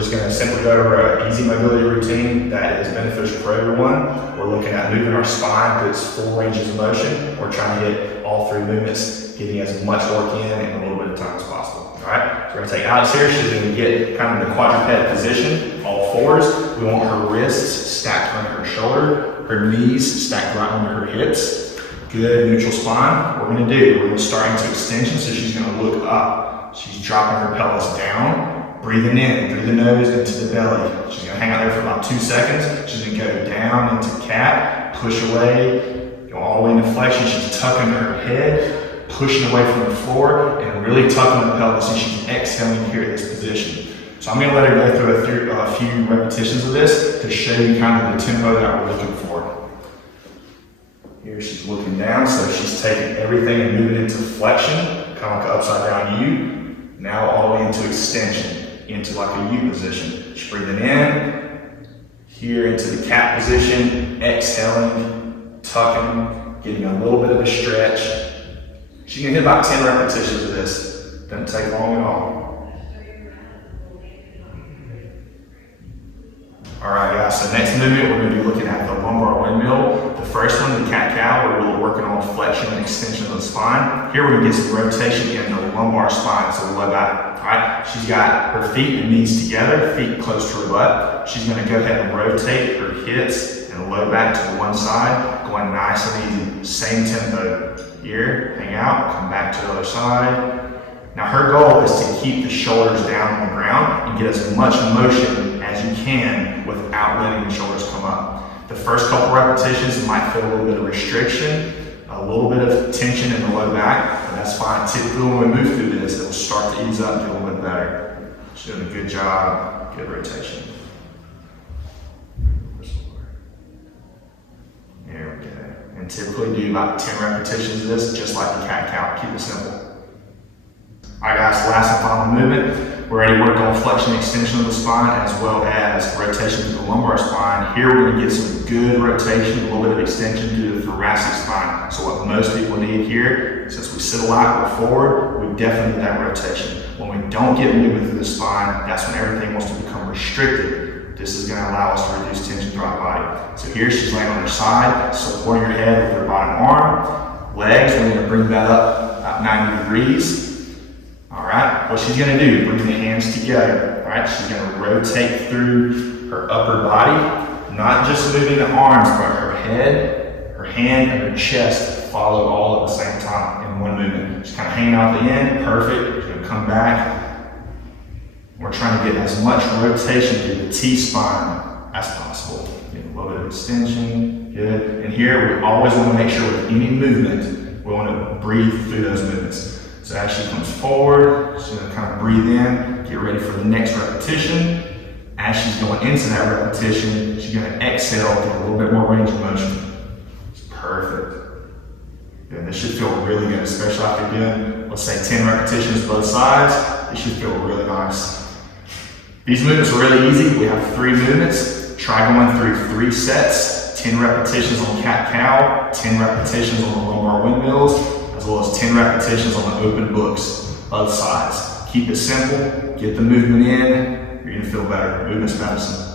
just going to simply go over an easy mobility routine that is beneficial for everyone. We're looking at moving our spine to its full ranges of motion. We're trying to hit all three movements, getting as much work in a little bit of time as possible. All right, so we're going to take Alex here. She's going to get kind of the quadruped position, all fours. We want her wrists stacked under her shoulder, her knees stacked right under her hips. Good, neutral spine. What we're going to do, we're going to start into extension, so she's going to look up. She's dropping her pelvis down, breathing in through the nose into the belly. She's going to hang out there for about 2 seconds. She's going to go down into cat, push away, go all the way into flexion. She's tucking her head, pushing away from the floor, and really tucking the pelvis, and she's exhaling here at this position. So I'm going to let her go through a few repetitions of this to show you kind of the tempo that we're looking for. Here she's looking down, so she's taking everything and moving into flexion, kind of like an upside down U. Now all the way into extension, into like a U position. She's breathing in, here into the cat position, exhaling, tucking, getting a little bit of a stretch. She can hit about 10 repetitions of this. Doesn't take long at all. All right, guys, so next movement, we're going to be looking at the lumbar windmill. The first one, the cat-cow, we're really working on flexion and extension of the spine. Here we're going to get some rotation in the lumbar spine, so the low back. All right, she's got her feet and knees together, feet close to her butt. She's going to go ahead and rotate her hips and low back to the one side, going nice and easy. Same tempo. Here, hang out, come back to the other side. Now her goal is to keep the shoulders down on the ground and get as much motion as you can without letting the shoulders come up. The first couple repetitions might feel a little bit of restriction, a little bit of tension in the low back, but that's fine. Typically when we move through this, it will start to ease up and get a little bit better. She's doing a good job, good rotation. There we go. And typically do about 10 repetitions of this, just like the cat-cow. Keep it simple. All right, guys, last and final movement. We're already working on flexion and extension of the spine as well as rotation to the lumbar spine. Here we're going to get some good rotation, a little bit of extension to the thoracic spine. So what most people need here, since we sit a lot, we're forward, we definitely need that rotation. When we don't get movement through the spine, that's when everything wants to become restricted. This is going to allow us to reduce tension throughout the body. So here she's laying on her side, supporting her head with her bottom arm. Legs, we're going to bring that up about 90 degrees. All right, what she's going to do, bring the hands together. All right, she's going to rotate through her upper body, not just moving the arms, but her head, her hand, and her chest follow all at the same time in one movement. Just kind of hanging out the end, perfect. She's going to come back. We're trying to get as much rotation through the T-spine as possible. Get a little bit of extension, good. And here, we always want to make sure with any movement, we want to breathe through those movements. So as she comes forward, she's going to kind of breathe in, get ready for the next repetition. As she's going into that repetition, she's going to exhale, get a little bit more range of motion. It's perfect. Yeah, this should feel really good, especially after doing, let's say 10 repetitions both sides. It should feel really nice. These movements are really easy. We have 3 movements. Try going through 3 sets, 10 repetitions on cat-cow, 10 repetitions on the lumbar windmills, as well as 10 repetitions on the open books, both sides. Keep it simple, get the movement in, you're gonna feel better. Movement's medicine.